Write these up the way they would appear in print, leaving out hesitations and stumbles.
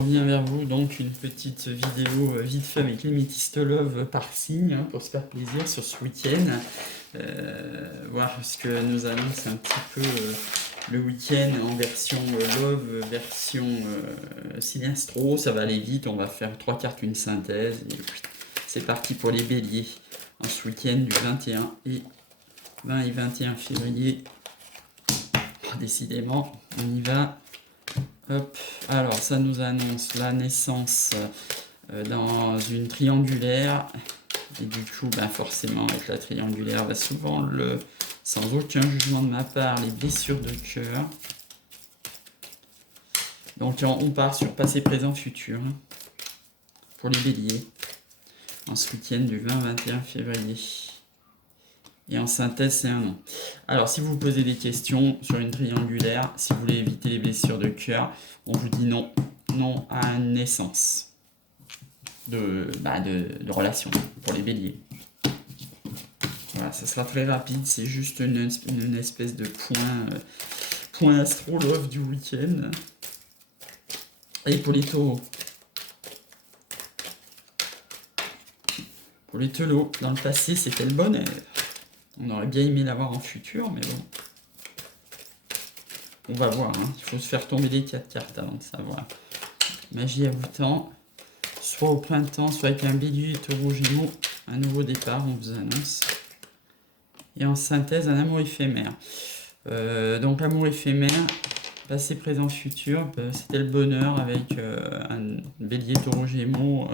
Je reviens vers vous, donc une petite vidéo vite fait avec les métistes love par signe, hein, pour se faire plaisir sur ce week-end. Voir ce que nous annonce un petit peu le week-end en version love, version sinastro. Ça va aller vite, on va faire 3 cartes, une synthèse. Et c'est parti pour les béliers en ce week-end du 21 et 20 et 21 février. Décidément, on y va. Hop, alors ça nous annonce la naissance dans une triangulaire. Et du coup, forcément, avec la triangulaire, va souvent sans aucun jugement de ma part, les blessures de cœur. Donc on part sur passé, présent, futur, hein, pour les béliers, en ce week-end du 20-21 février. Et en synthèse, c'est un nom. Alors, si vous vous posez des questions sur une triangulaire, si vous voulez éviter les blessures de cœur, on vous dit non. Non à une naissance de relation pour les béliers. Voilà, ça sera très rapide, c'est juste une espèce de point astro love du week-end. Et pour les taureaux. Pour les telos, dans le passé, c'était le bonheur. On aurait bien aimé l'avoir en futur, mais bon. On va voir, hein. Il faut se faire tomber les 4 cartes avant de savoir. Magie à bout de temps. Soit au printemps, soit avec un bélier, taureau, gémeaux. Un nouveau départ, on vous annonce. Et en synthèse, un amour éphémère. Donc l'amour éphémère, passé, présent, futur, c'était le bonheur avec un bélier, taureau, gémeaux,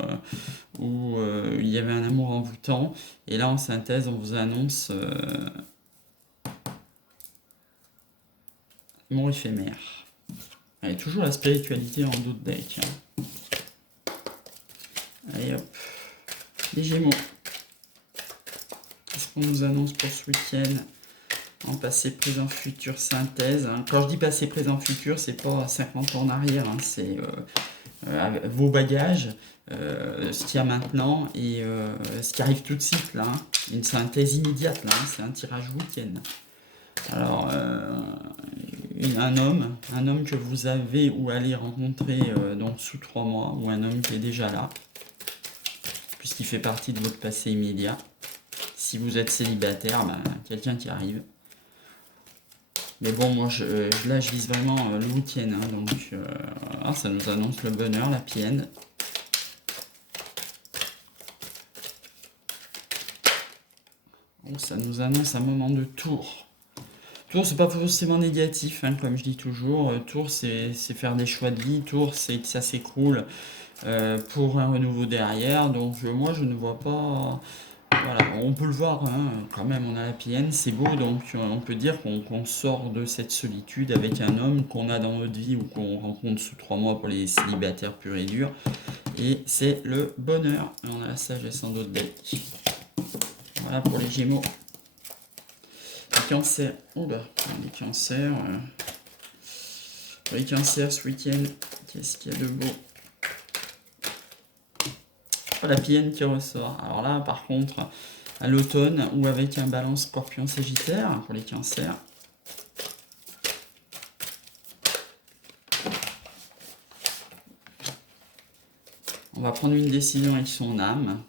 où il y avait un amour envoûtant. Et là, en synthèse, on vous annonce amour éphémère. Allez, toujours la spiritualité en d'autres decks. Hein. Allez, hop. Les gémeaux. Qu'est-ce qu'on nous annonce pour ce week-end en passé, présent, futur, synthèse. Hein. Quand je dis passé, présent, futur, c'est pas 50 ans en arrière, hein. C'est vos bagages, ce qu'il y a maintenant et ce qui arrive tout de suite là. Hein. Une synthèse immédiate là, hein. C'est un tirage week-end. Alors, un homme que vous avez ou allez rencontrer donc sous 3 mois, ou un homme qui est déjà là, puisqu'il fait partie de votre passé immédiat. Si vous êtes célibataire, quelqu'un qui arrive. Mais bon, moi, là, je vise vraiment le week-end. Hein, donc, ça nous annonce le bonheur, la pienne. Bon, ça nous annonce un moment de tour. Tour, c'est pas forcément négatif, hein, comme je dis toujours. Tour, c'est faire des choix de vie. Tour, c'est que ça s'écroule pour un renouveau derrière. Donc, moi, je ne vois pas... Voilà, on peut le voir, hein, quand même, on a la PN, c'est beau, donc on peut dire qu'on sort de cette solitude avec un homme qu'on a dans notre vie ou qu'on rencontre sous 3 mois pour les célibataires purs et durs. Et c'est le bonheur. On a la sagesse en d'autres decks. Voilà pour les gémeaux. Les cancers. Oula, les cancers. Pour les cancers ce week-end, qu'est-ce qu'il y a de beau? La PN qui ressort. Alors là, par contre, à l'automne ou avec un balance scorpion sagittaire pour les cancers. On va prendre une décision avec son âme.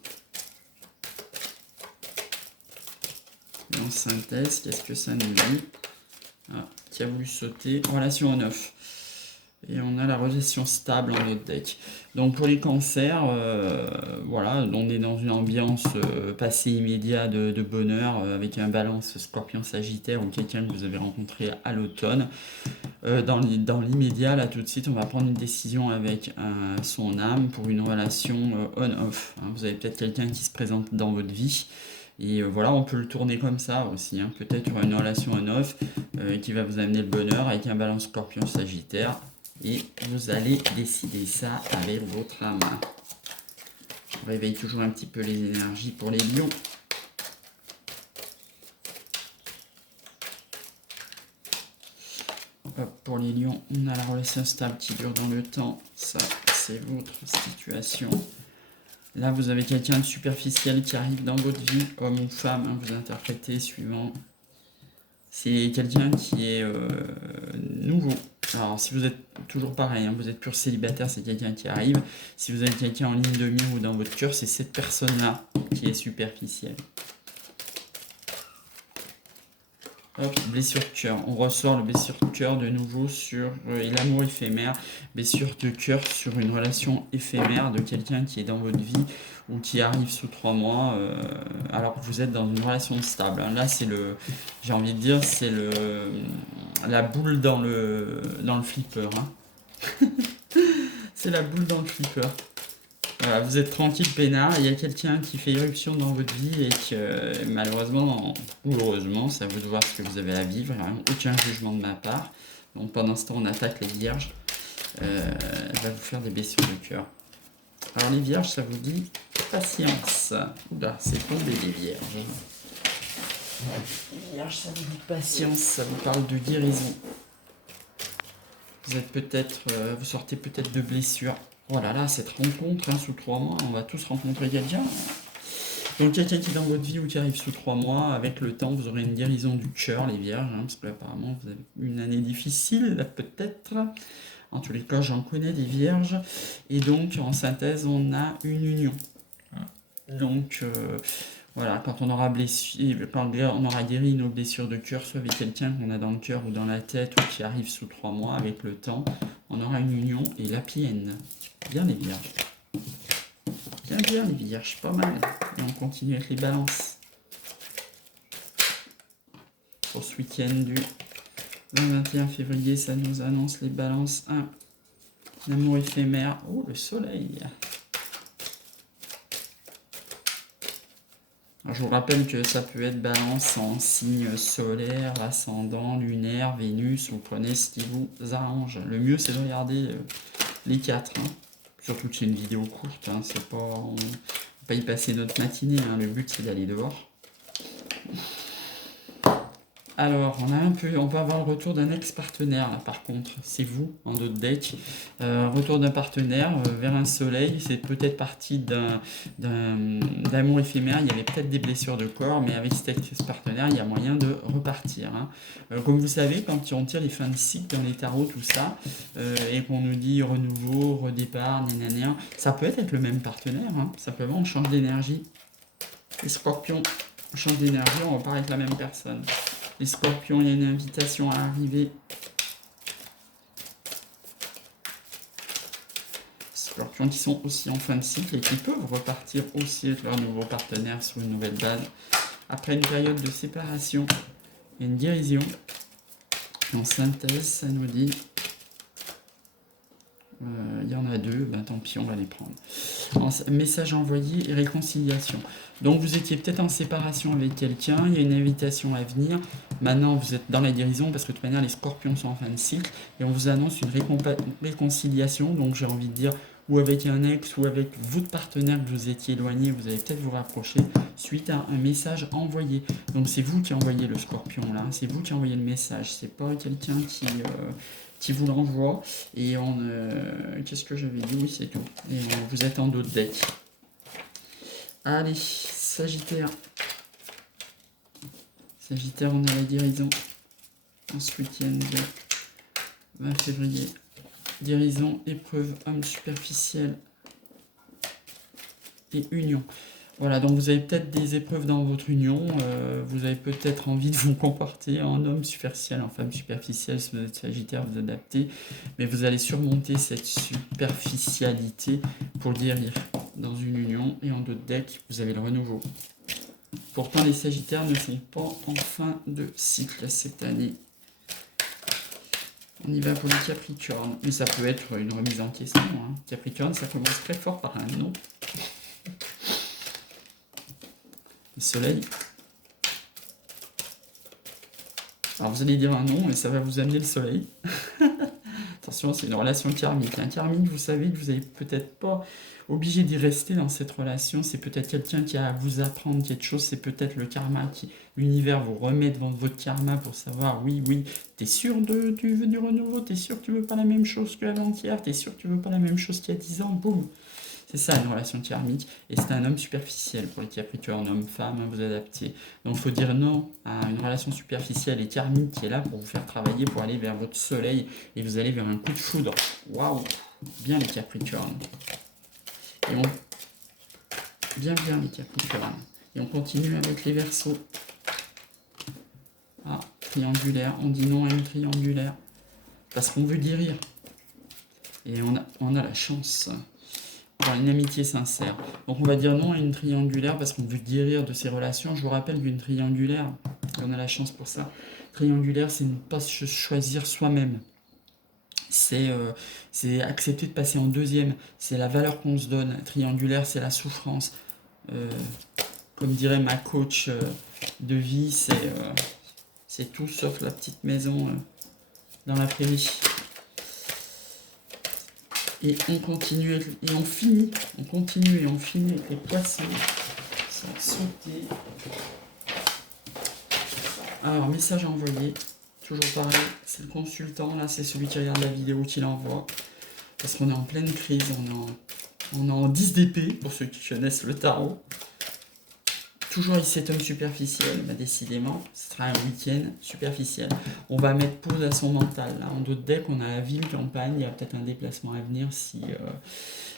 Et en synthèse, qu'est-ce que ça nous dit? Qui a voulu sauter. Relation en off. Et on a la relation stable en notre deck. Donc pour les cancers, voilà, on est dans une ambiance passé immédiat de bonheur avec un balance scorpion sagittaire ou quelqu'un que vous avez rencontré à l'automne. Dans l'immédiat, là tout de suite, on va prendre une décision avec son âme pour une relation on-off. Hein. Vous avez peut-être quelqu'un qui se présente dans votre vie. Et voilà, on peut le tourner comme ça aussi. Hein. Peut-être une relation on-off qui va vous amener le bonheur avec un balance scorpion sagittaire. Et vous allez décider ça avec votre âme. On réveille toujours un petit peu les énergies pour les lions. Hop, pour les lions, on a la relation stable qui dure dans le temps. Ça, c'est votre situation. Là, vous avez quelqu'un de superficiel qui arrive dans votre vie, homme ou femme, hein, vous interprétez suivant. C'est quelqu'un qui est nouveau. Alors, si vous êtes toujours pareil, hein, vous êtes pur célibataire, c'est quelqu'un qui arrive. Si vous avez quelqu'un en ligne de mire ou dans votre cœur, c'est cette personne-là qui est superficielle. Hop, blessure de cœur. On ressort le blessure de cœur de nouveau sur l'amour éphémère. Blessure de cœur sur une relation éphémère de quelqu'un qui est dans votre vie ou qui arrive sous 3 mois alors que vous êtes dans une relation stable. Là, c'est le, j'ai envie de dire, c'est la boule dans le flipper. Hein. C'est la boule dans le flipper. Voilà, vous êtes tranquille, peinard, il y a quelqu'un qui fait irruption dans votre vie et que malheureusement ou heureusement, c'est à vous de voir ce que vous avez à vivre, il n'y a aucun jugement de ma part. Donc pendant ce temps, on attaque les vierges. Elle va vous faire des blessures de cœur. Alors les vierges, ça vous dit patience. Oula, c'est tombé les vierges. Les vierges, ça vous dit patience, ça vous parle de guérison. Vous êtes peut-être, vous sortez peut-être de blessures. Oh là là, cette rencontre, hein, sous 3 mois, on va tous rencontrer quelqu'un. Donc quelqu'un qui est dans votre vie ou qui arrive sous 3 mois, avec le temps, vous aurez une guérison du cœur, les vierges, hein, parce que apparemment vous avez une année difficile, peut-être. En tous les cas, j'en connais des vierges. Et donc, en synthèse, on a une union. Donc, voilà, quand on aura guéri nos blessures de cœur, soit avec quelqu'un qu'on a dans le cœur ou dans la tête, ou qui arrive sous 3 mois, avec le temps, on aura une union et l'happy end. Bien les vierges. Bien les vierges, pas mal. Et on continue avec les balances. Pour ce week-end du 21 février, ça nous annonce les balances 1. L'amour éphémère. Oh, le soleil. Alors, je vous rappelle que ça peut être balance en signe solaire, ascendant, lunaire, Vénus. Vous prenez ce qui vous arrange. Le mieux, c'est de regarder les 4. Hein. Surtout que c'est une vidéo courte. Hein. C'est pas, on ne va pas y passer notre matinée. Hein. Le but, c'est d'aller dehors. Alors, on peut avoir le retour d'un ex-partenaire, là, par contre. C'est vous, en d'autres deck. Retour d'un partenaire vers un soleil. C'est peut-être parti d'amour éphémère. Il y avait peut-être des blessures de corps, mais avec cet ex-partenaire, il y a moyen de repartir. Hein. Comme vous savez, quand on tire les fins de cycle dans les tarots, tout ça, et qu'on nous dit renouveau, redépart, nanana, ça peut être avec le même partenaire. Hein. Simplement, on change d'énergie. Les scorpions, on change d'énergie, on repart avec la même personne. Les scorpions, il y a une invitation à arriver. Scorpions qui sont aussi en fin de cycle et qui peuvent repartir aussi avec leur nouveau partenaire sur une nouvelle base. Après une période de séparation, il y a une guérison. En synthèse, ça nous dit... il y en a 2, ben tant pis, on va les prendre. Message envoyé et réconciliation. Donc vous étiez peut-être en séparation avec quelqu'un, il y a une invitation à venir. Maintenant vous êtes dans la guérison parce que de toute manière les scorpions sont en fin de cycle et on vous annonce une réconciliation. Donc j'ai envie de dire ou avec un ex ou avec votre partenaire que vous étiez éloigné, vous allez peut-être vous rapprocher suite à un message envoyé. Donc c'est vous qui envoyez le scorpion là, c'est vous qui envoyez le message, c'est pas quelqu'un qui vous l'envoie. Et qu'est-ce que j'avais dit? Oui, c'est tout. Et vous êtes en d'autres decks. Allez, Sagittaire. Sagittaire, on a la guérison. En ce week-end 20 février. Guérison, épreuve, homme superficiel et union. Voilà, donc vous avez peut-être des épreuves dans votre union, vous avez peut-être envie de vous comporter en homme superficiel, en femme superficielle, si vous êtes Sagittaire, vous adaptez, mais vous allez surmonter cette superficialité pour guérir dans une union, et en d'autres decks, vous avez le renouveau. Pourtant, les Sagittaires ne sont pas en fin de cycle cette année. On y va pour les Capricornes, mais ça peut être une remise en question. Hein. Capricorne, ça commence très fort par un non. Le soleil. Alors vous allez dire un non, mais ça va vous amener le soleil. Attention, c'est une relation karmique. Un karmique, vous savez que vous n'êtes peut-être pas obligé d'y rester dans cette relation. C'est peut-être quelqu'un qui a à vous apprendre quelque chose. C'est peut-être le karma qui, l'univers vous remet devant votre karma pour savoir, oui, t'es sûr tu veux du renouveau, t'es sûr que tu veux pas la même chose qu'avant-hier, t'es sûr que tu veux pas la même chose qu'il y a 10 ans, boum. C'est ça une relation karmique, et c'est un homme superficiel pour les Capricornes, homme-femme, hein, vous adaptez. Donc il faut dire non à une relation superficielle et karmique qui est là pour vous faire travailler, pour aller vers votre soleil, et vous allez vers un coup de foudre. Waouh, bien les Capricornes. Et on... Bien les Capricornes. Et on continue avec les Verseaux. Ah, triangulaire, on dit non à une triangulaire. Parce qu'on veut guérir. Et on a la chance d'avoir une amitié sincère. Donc on va dire non à une triangulaire parce qu'on veut guérir de ces relations. Je vous rappelle qu'une triangulaire, on a la chance pour ça. Triangulaire, c'est ne pas se choisir soi-même. C'est accepter de passer en deuxième. C'est la valeur qu'on se donne. Triangulaire, c'est la souffrance. Comme dirait ma coach de vie, c'est tout sauf la petite maison dans la prairie. Et on continue et on finit. On continue et on finit avec les poissons. Ça va sauter. Alors, message envoyé. Toujours pareil. C'est le consultant. Là, c'est celui qui regarde la vidéo qui l'envoie. Parce qu'on est en pleine crise. On est en 10 d'épée, pour ceux qui connaissent le tarot. Toujours ici cet homme superficiel, bah décidément, ce sera un week-end superficiel. On va mettre pause à son mental. Là. En d'autres decks, on a la ville, campagne, il y a peut-être un déplacement à venir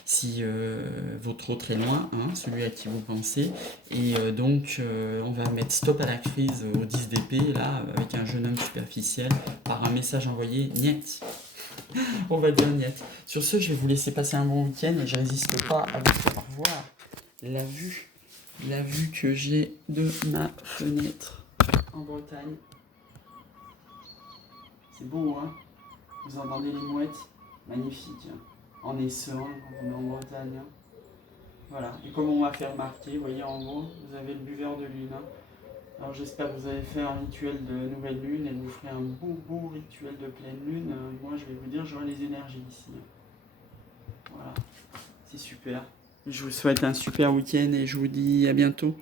si votre autre est loin, hein, celui à qui vous pensez. Et donc, on va mettre stop à la crise au 10 d'épée, là, avec un jeune homme superficiel, par un message envoyé, niet. On va dire niet. Sur ce, je vais vous laisser passer un bon week-end et je résiste pas à vous faire voir la vue que j'ai de ma fenêtre en Bretagne. C'est beau, hein? Vous entendez les mouettes? Magnifique, hein, en Essonne, quand on est en Bretagne. Hein. Voilà, et comme on m'a fait remarquer, vous voyez en haut, vous avez le buveur de lune. Hein. Alors j'espère que vous avez fait un rituel de nouvelle lune et que vous ferez un beau rituel de pleine lune. Moi, je vais vous dire, j'aurai les énergies ici. Voilà, c'est super. Je vous souhaite un super week-end et je vous dis à bientôt.